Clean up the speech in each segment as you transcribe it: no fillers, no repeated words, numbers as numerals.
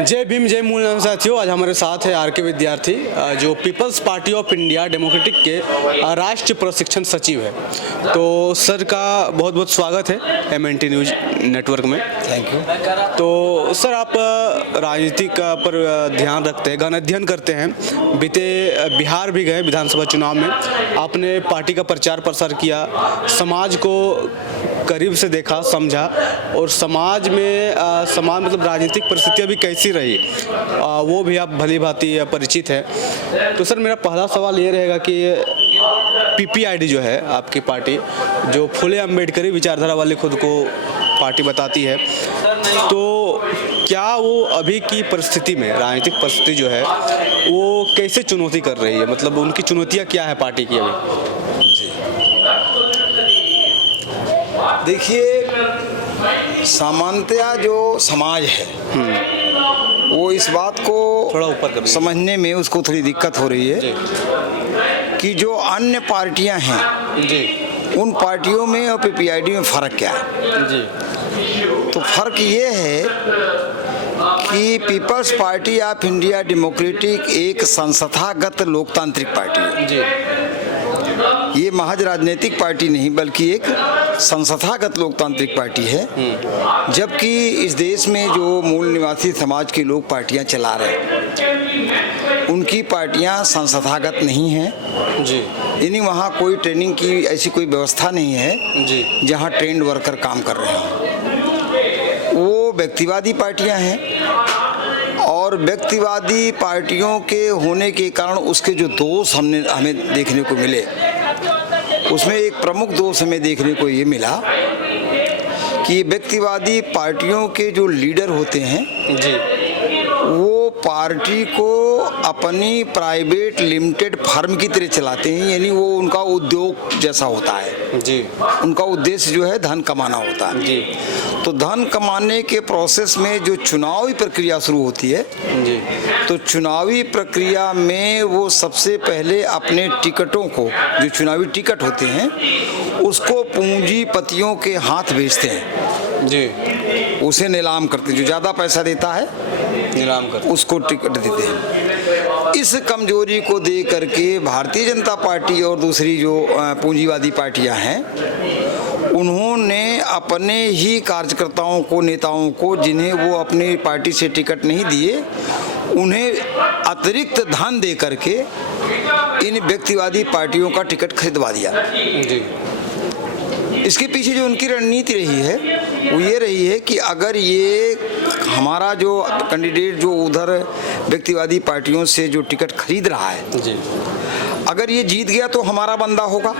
जय भीम जय मूल नाम साथियों, आज हमारे साथ है आर के विद्यार्थी जो People's Party of India Democratic के राष्ट्रीय प्रशिक्षण सचिव है। तो सर का बहुत बहुत स्वागत है MNT न्यूज नेटवर्क में। Thank you. तो सर, आप राजनीति का पर ध्यान रखते हैं, गहन अध्ययन करते हैं। बीते बिहार भी गए विधानसभा चुनाव में, आपने पार्टी का प्रचार प्रसार किया, समाज को करीब से देखा समझा, और समाज में मतलब राजनीतिक परिस्थितियाँ भी कैसी रही वो भी आप भली भांति परिचित है। तो सर, मेरा पहला सवाल ये रहेगा कि PPID जो है आपकी पार्टी, जो फुले अम्बेडकरी विचारधारा वाली खुद को पार्टी बताती है, तो क्या वो अभी की परिस्थिति में राजनीतिक परिस्थिति जो है वो कैसे चुनौती कर रही है? मतलब उनकी चुनौतियाँ क्या है पार्टी की अभी? जी देखिए, सामान्यतया जो समाज है वो इस बात को थोड़ा ऊपर समझने में उसको थोड़ी दिक्कत हो रही है कि जो अन्य पार्टियां हैं जी, उन पार्टियों में और PPID में फ़र्क क्या है जी। तो फ़र्क ये है कि People's Party of India Democratic एक संस्थागत लोकतांत्रिक पार्टी है जी। ये महज राजनीतिक पार्टी नहीं बल्कि एक संस्थागत लोकतांत्रिक पार्टी है। जबकि इस देश में जो मूल निवासी समाज के लोग पार्टियां चला रहे हैं उनकी पार्टियां संस्थागत नहीं हैं जी। यानी वहाँ कोई ट्रेनिंग की ऐसी कोई व्यवस्था नहीं है जी। जहाँ ट्रेंड वर्कर काम कर रहे हों। वो व्यक्तिवादी पार्टियां हैं और व्यक्तिवादी पार्टियों के होने के कारण उसके जो दोष हमें देखने को मिले, उसमें एक प्रमुख दोष हमें देखने को ये मिला कि व्यक्तिवादी पार्टियों के जो लीडर होते हैं जी, वो पार्टी को अपनी प्राइवेट लिमिटेड फर्म की तरह चलाते हैं, यानी वो उनका उद्योग जैसा होता है जी। उनका उद्देश्य जो है धन कमाना होता है जी। तो धन कमाने के प्रोसेस में जो चुनावी प्रक्रिया शुरू होती है जी। तो चुनावी प्रक्रिया में वो सबसे पहले अपने टिकटों को, जो चुनावी टिकट होते हैं, उसको पूंजीपतियों के हाथ भेजते हैं जी। उसे नीलाम करते हैं। जो ज़्यादा पैसा देता है नीलाम कर उसको टिकट देते हैं। इस कमजोरी को देख करके भारतीय जनता पार्टी और दूसरी जो पूंजीवादी पार्टियां हैं उन्होंने अपने ही कार्यकर्ताओं को, नेताओं को, जिन्हें वो अपनी पार्टी से टिकट नहीं दिए, उन्हें अतिरिक्त धन दे करके इन व्यक्तिवादी पार्टियों का टिकट खरीदवा दिया जी। इसके पीछे जो उनकी रणनीति रही है वो ये रही है कि अगर ये हमारा जो कैंडिडेट जो उधर व्यक्तिवादी पार्टियों से जो टिकट खरीद रहा है जी, अगर ये जीत गया तो हमारा बंदा होगा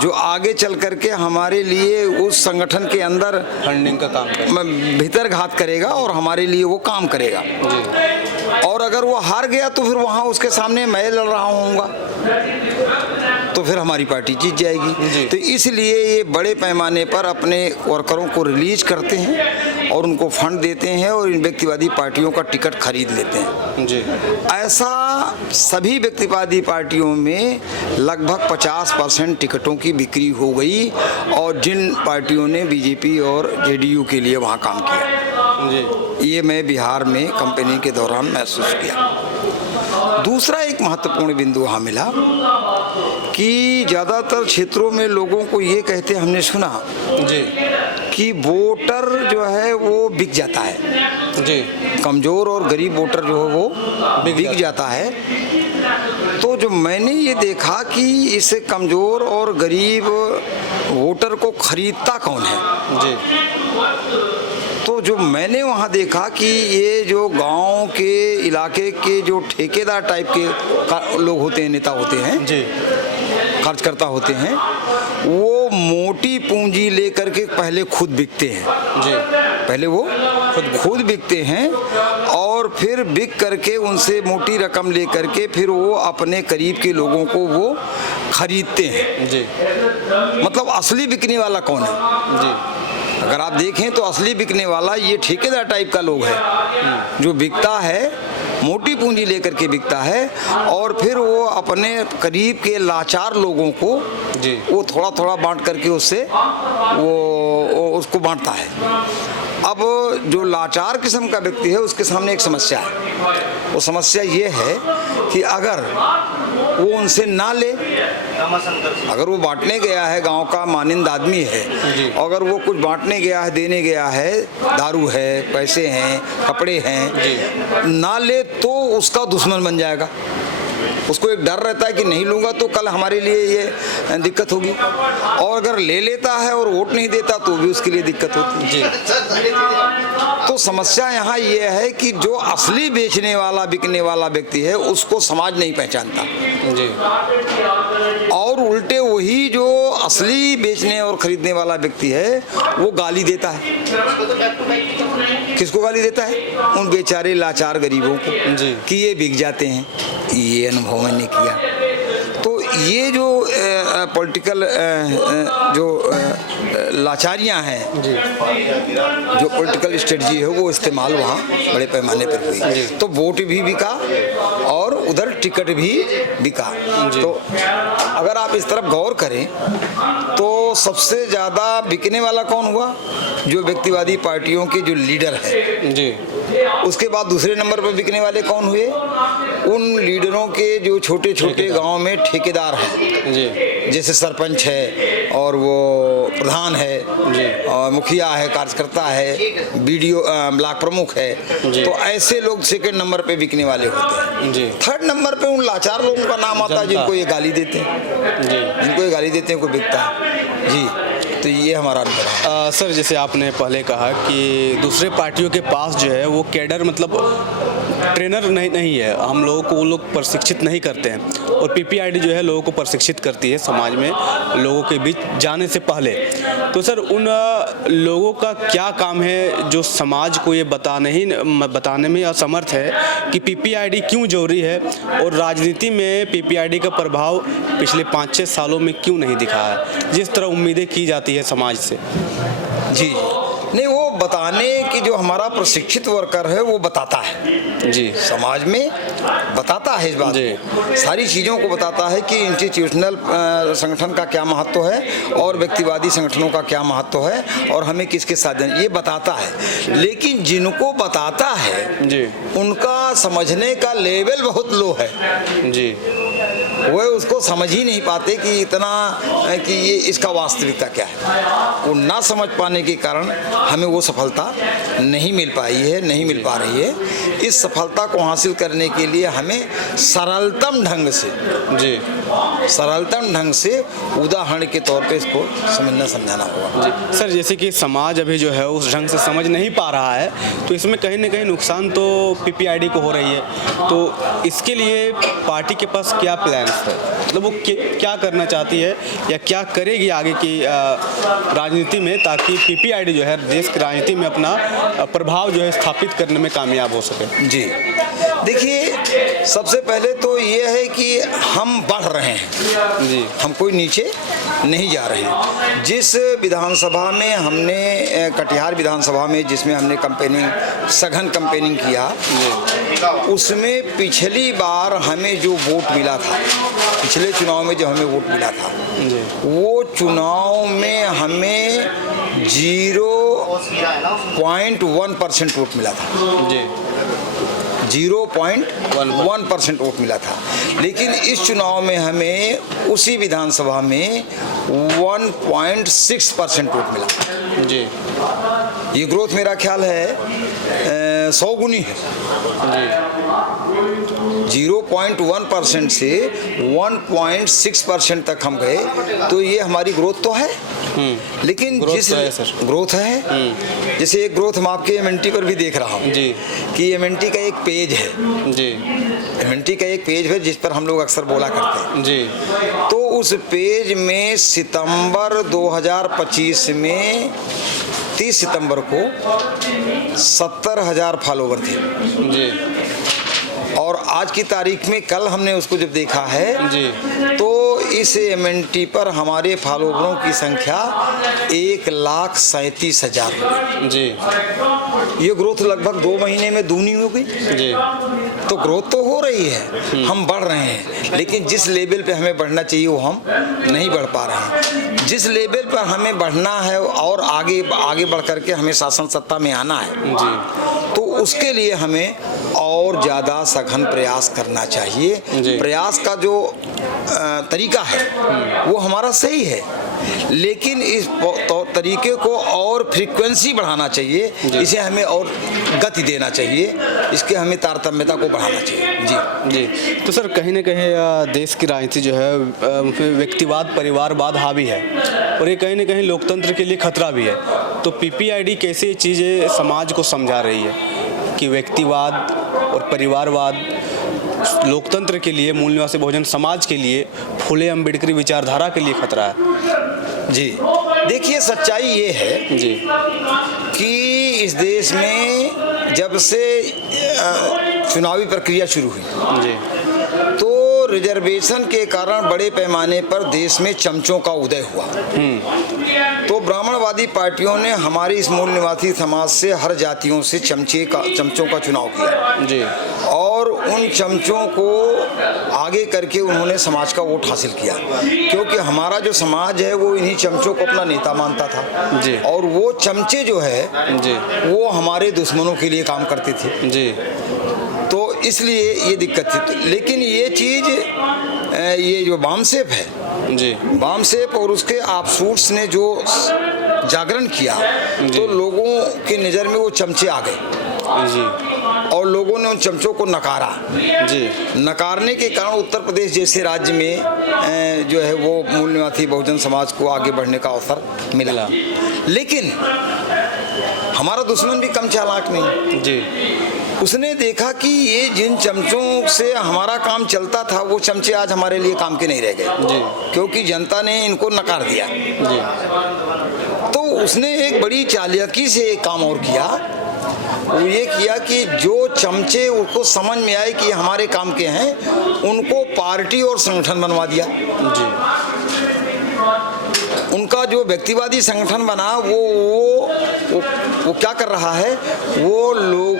जो आगे चल करके हमारे लिए उस संगठन के अंदर फंडिंग का काम करेगा, भीतर घात करेगा और हमारे लिए वो काम करेगा जी। और अगर वो हार गया तो फिर वहाँ उसके सामने मैं लड़ रहा होऊंगा तो फिर हमारी पार्टी जीत जाएगी। तो इसलिए ये बड़े पैमाने पर अपने वर्करों को रिलीज करते हैं और उनको फंड देते हैं और इन व्यक्तिवादी पार्टियों का टिकट खरीद लेते हैं जी। ऐसा सभी व्यक्तिवादी पार्टियों में लगभग 50% टिकटों की बिक्री हो गई और जिन पार्टियों ने BJP और JDU के लिए वहाँ काम किया जी। ये मैं बिहार में कंपेनी के दौरान महसूस किया। दूसरा एक महत्वपूर्ण बिंदु वहाँ मिला कि ज़्यादातर क्षेत्रों में लोगों को ये कहते हमने सुना जी कि वोटर जो है वो बिक जाता है जी। कमज़ोर और गरीब वोटर जो है वो बिक जाता है। तो जो मैंने ये देखा कि इस कमज़ोर और गरीब वोटर को खरीदता कौन है जी। तो जो मैंने वहाँ देखा कि ये जो गांव के इलाके के जो ठेकेदार टाइप के लोग होते हैं, नेता होते हैं जी, खर्चकर्ता होते हैं, वो मोटी पूंजी लेकर के पहले खुद बिकते हैं जी। पहले वो खुद बिकते हैं और फिर बिक करके उनसे मोटी रकम लेकर के फिर वो अपने करीब के लोगों को वो खरीदते हैं जी। मतलब असली बिकने वाला कौन है जी। अगर आप देखें तो असली बिकने वाला ये ठेकेदार टाइप का लोग है जो बिकता है, मोटी पूंजी लेकर के बिकता है और फिर वो अपने करीब के लाचार लोगों को वो थोड़ा थोड़ा बांट करके उससे वो उसको बांटता है। अब जो लाचार किस्म का व्यक्ति है उसके सामने एक समस्या है। वो समस्या ये है कि अगर वो उनसे ना ले, अगर वो बांटने गया है, गांव का मानिंद आदमी है, अगर वो कुछ बांटने गया है, देने गया है, दारू है, पैसे हैं, कपड़े हैं, ना ले तो उसका दुश्मन बन जाएगा। उसको एक डर रहता है कि नहीं लूँगा तो कल हमारे लिए ये दिक्कत होगी, और अगर ले लेता है और वोट नहीं देता तो भी उसके लिए दिक्कत होती है। तो समस्या यहाँ ये है कि जो असली बेचने वाला, बिकने वाला व्यक्ति है उसको समाज नहीं पहचानता जी, और उल्टे वही जो असली बेचने और खरीदने वाला व्यक्ति है वो गाली देता है। किसको गाली देता है? उन बेचारे लाचार गरीबों को जी, कि ये बिक जाते हैं। ये अनुभव मैंने किया। तो ये जो पॉलिटिकल जो लाचारियां हैं, जो पॉलिटिकल स्ट्रेटजी है वो इस्तेमाल वहाँ बड़े पैमाने पर हुई, तो वोट भी बिका और उधर टिकट भी बिका। तो अगर आप इस तरफ गौर करें तो सबसे ज़्यादा बिकने वाला कौन हुआ? जो व्यक्तिवादी पार्टियों के जो लीडर है जी। उसके बाद दूसरे नंबर पर बिकने वाले कौन हुए? उन लीडरों के जो छोटे छोटे गांव में ठेकेदार हैं जी, जैसे सरपंच है और वो प्रधान है जी, और मुखिया है, कार्यकर्ता है, बीडीओ ब्लॉक प्रमुख है, तो ऐसे लोग सेकंड नंबर पे बिकने वाले होते हैं जी। थर्ड नंबर पे उन लाचार लोगों का नाम आता है जिनको ये गाली देते हैं जी, जिनको ये गाली देते हैं, कोई बिकता है जी। तो ये हमारा अनुभव है। सर, जैसे आपने पहले कहा कि दूसरे पार्टियों के पास जो है वो कैडर मतलब ट्रेनर नहीं है, हम लोगों को वो लोग प्रशिक्षित नहीं करते हैं, और पीपीआईडी जो है लोगों को प्रशिक्षित करती है समाज में लोगों के बीच जाने से पहले। तो सर, उन लोगों का क्या काम है जो समाज को ये बताने में असमर्थ है कि पीपीआईडी क्यों जरूरी है, और राजनीति में पीपीआईडी का प्रभाव पिछले 5-6 सालों में क्यों नहीं दिखा है जिस तरह उम्मीदें की जाती है समाज से? जी नहीं, वो बताने की जो हमारा प्रशिक्षित वर्कर है वो बताता है जी, समाज में बताता है इस बात को, सारी चीज़ों को बताता है कि इंस्टीट्यूशनल संगठन का क्या महत्व है और व्यक्तिवादी संगठनों का क्या महत्व है और हमें किसके साथ देना, ये बताता है। लेकिन जिनको बताता है जी, उनका समझने का लेवल बहुत लो है जी, वो उसको समझ ही नहीं पाते कि इतना कि ये इसका वास्तविकता क्या है। वो ना समझ पाने के कारण हमें वो सफलता नहीं मिल पाई है, नहीं मिल पा रही है। इस सफलता को हासिल करने के लिए हमें सरलतम ढंग से उदाहरण के तौर पे इसको समझाना होगा जी। सर, जैसे कि समाज अभी जो है उस ढंग से समझ नहीं पा रहा है, तो इसमें कहीं ना कहीं नुकसान तो पीपीआईडी को हो रही है, तो इसके लिए पार्टी के पास क्या प्लान है? मतलब वो क्या करना चाहती है या क्या करेगी आगे की राजनीति में, ताकि पीपीआईडी जो है देश की राजनीति में अपना प्रभाव जो है स्थापित करने में कामयाब हो सके? जी देखिए, सबसे पहले तो ये है कि हम बढ़ रहे हैं जी, हम कोई नीचे नहीं जा रहे हैं। जिस विधानसभा में हमने कटिहार विधानसभा में जिसमें हमने सघन कैंपेनिंग किया, उसमें पिछली बार हमें जो वोट मिला था, पिछले चुनाव में जो हमें वोट मिला था, वो चुनाव में हमें 0.1% वोट मिला था जी, 0.1% वोट मिला था। लेकिन इस चुनाव में हमें उसी विधानसभा में 1.6% वोट मिला जी। ये ग्रोथ मेरा ख्याल है 100 गुनी है जी। 0.1% से 1.6% तक हम गए, तो ये हमारी ग्रोथ तो है। लेकिन जिस ग्रोथ है, जैसे एक ग्रोथ हम आपके एमएनटी पर भी देख रहा हूँ कि एमएनटी का एक पेज है जी, एमएनटी का एक पेज है जिस पर हम लोग अक्सर बोला करते हैं जी। तो उस पेज में सितंबर 2025 में 30 सितंबर को 70,000 फॉलोवर थे जी, और आज की तारीख में कल हमने उसको जब देखा है जी, तो इस एमएनटी पर हमारे फॉलोवरों की संख्या 1,37,000 जी। ये ग्रोथ लगभग 2 महीने में दूनी हो गई जी। तो ग्रोथ तो हो रही है, हम बढ़ रहे हैं, लेकिन जिस लेवल पे हमें बढ़ना चाहिए वो हम नहीं बढ़ पा रहे हैं। जिस लेवल पर हमें बढ़ना है और आगे बढ़ करके हमें शासन सत्ता में आना है जी, तो उसके लिए हमें और ज़्यादा सघन प्रयास करना चाहिए। जी। प्रयास का जो तरीका है वो हमारा सही है, लेकिन इस तरीके को और फ्रीक्वेंसी बढ़ाना चाहिए, इसे हमें और गति देना चाहिए, इसके हमें तारतम्यता को बढ़ाना चाहिए। जी जी। तो सर कहीं ना कहीं देश की राजनीति जो है व्यक्तिवाद परिवारवाद हावी है और ये कहीं ना कहीं लोकतंत्र के लिए खतरा भी है। तो पीपीआईडी कैसे चीज़ें समाज को समझा रही है कि व्यक्तिवाद और परिवारवाद लोकतंत्र के लिए, मूल निवासी बहुजन समाज के लिए, फुले अम्बेडकरी विचारधारा के लिए खतरा है? जी, देखिए सच्चाई ये है जी कि इस देश में जब से चुनावी प्रक्रिया शुरू हुई जी तो रिजर्वेशन के कारण बड़े पैमाने पर देश में चमचों का उदय हुआ। तो ब्राह्मणवादी पार्टियों ने हमारे इस मूल निवासी समाज से, हर जातियों से चमचों का चुनाव किया जी, और उन चमचों को आगे करके उन्होंने समाज का वोट हासिल किया, क्योंकि हमारा जो समाज है वो इन्हीं चमचों को अपना नेता मानता था जी। और वो चमचे जो है जी वो हमारे दुश्मनों के लिए काम करते थे जी, तो इसलिए ये दिक्कत थी। लेकिन ये चीज़, ये जो बामसेफ है जी बामसेफ और उसके ऑफशूट्स ने जो जागरण किया तो लोगों की नज़र में वो चमचे आ गए जी और लोगों ने उन चमचों को नकारा। जी, नकारने के कारण उत्तर प्रदेश जैसे राज्य में जो है वो मूल निवासी बहुजन समाज को आगे बढ़ने का अवसर मिला। लेकिन हमारा दुश्मन भी कम चालाक नहीं जी, उसने देखा कि ये जिन चमचों से हमारा काम चलता था वो चमचे आज हमारे लिए काम के नहीं रह गए जी, क्योंकि जनता ने इनको नकार दिया। जी तो उसने एक बड़ी चालाकी से एक काम और किया, वो ये किया कि जो चमचे उनको समझ में आए कि हमारे काम के हैं उनको पार्टी और संगठन बनवा दिया। जी, उनका जो व्यक्तिवादी संगठन बना वो क्या कर रहा है, वो लोग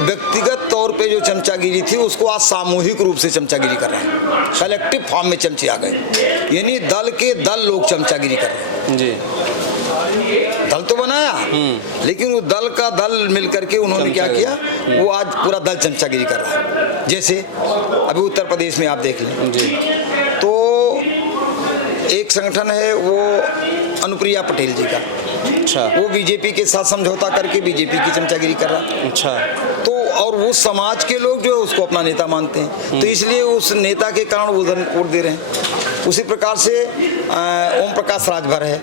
व्यक्तिगत तौर पे जो चमचागिरी थी उसको आज सामूहिक रूप से चमचागिरी कर रहे हैं। कलेक्टिव फॉर्म में चमचे आ गए, यानी दल के दल लोग चमचागिरी कर रहे हैं। जी, दल तो बनाया लेकिन वो दल का दल मिलकर के उन्होंने क्या किया, वो आज पूरा दल चमचागिरी कर रहा है। जैसे अभी उत्तर प्रदेश में आप देख लें जी, तो एक संगठन है वो अनुप्रिया पटेल जी का, अच्छा, वो बीजेपी के साथ समझौता करके बीजेपी की चमचागिरी कर रहा है। अच्छा, तो और वो समाज के लोग जो है उसको अपना नेता मानते हैं, तो इसलिए उस नेता के कारण वो वोट दे रहे हैं। उसी प्रकार से ओम प्रकाश राजभर है,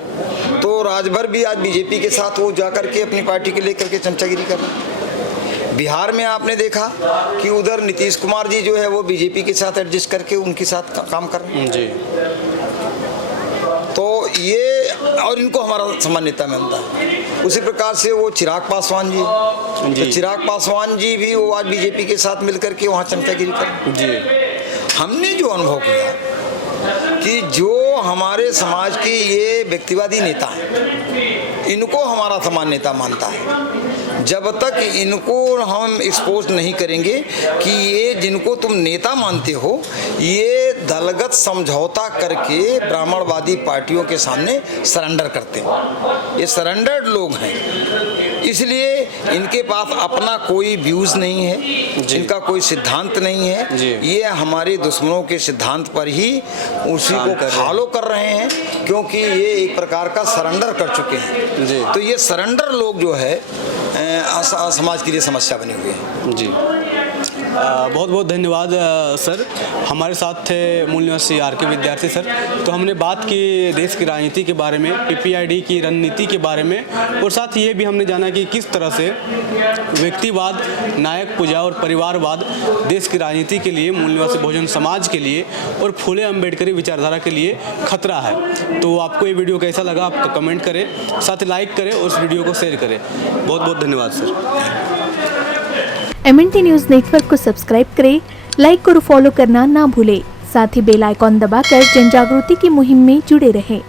तो राजभर भी आज बीजेपी के साथ वो जाकर के अपनी पार्टी के लेकर के चमचागिरी कर रहे हैं। बिहार में आपने देखा कि उधर नीतीश कुमार जी जो है वो बीजेपी के साथ एडजस्ट करके उनके साथ काम कर रहे हैं। जी, तो ये और इनको हमारा सामान्यता मिलता है। उसी प्रकार से वो चिराग पासवान जी, तो चिराग पासवान जी भी वो आज बीजेपी के साथ मिलकर के वहाँ चमचागिरी कर जी। हमने जो अनुभव किया कि जो हमारे समाज के ये व्यक्तिवादी नेता हैं इनको हमारा समान नेता मानता है। जब तक इनको हम एक्सपोज नहीं करेंगे कि ये जिनको तुम नेता मानते हो ये दलगत समझौता करके ब्राह्मणवादी पार्टियों के सामने सरेंडर करते हैं, ये सरेंडर्ड लोग हैं, इसलिए इनके पास अपना कोई व्यूज नहीं है, इनका कोई सिद्धांत नहीं है, ये हमारे दुश्मनों के सिद्धांत पर ही उसी को फॉलो कर रहे हैं, क्योंकि ये एक प्रकार का सरेंडर कर चुके हैं। तो ये सरेंडर लोग जो है समाज के लिए समस्या बनी हुई है। जी, बहुत बहुत धन्यवाद सर। हमारे साथ थे मूल निवासी आर के विद्यार्थी सर। तो हमने बात की देश की राजनीति के बारे में, पीपीआईडी की रणनीति के बारे में, और साथ ही ये भी हमने जाना कि किस तरह से व्यक्तिवाद, नायक पूजा और परिवारवाद देश की राजनीति के लिए, मूल निवासी बहुजन समाज के लिए और फुले अम्बेडकरी विचारधारा के लिए खतरा है। तो आपको ये वीडियो कैसा लगा आप कमेंट करें, साथ ही लाइक करें और उस वीडियो को शेयर करें। बहुत बहुत धन्यवाद सर। MNT न्यूज़ नेटवर्क को सब्सक्राइब करें, लाइक और फॉलो करना ना भूलें। साथ ही बेल आइकॉन दबाकर जन जागृति की मुहिम में जुड़े रहें।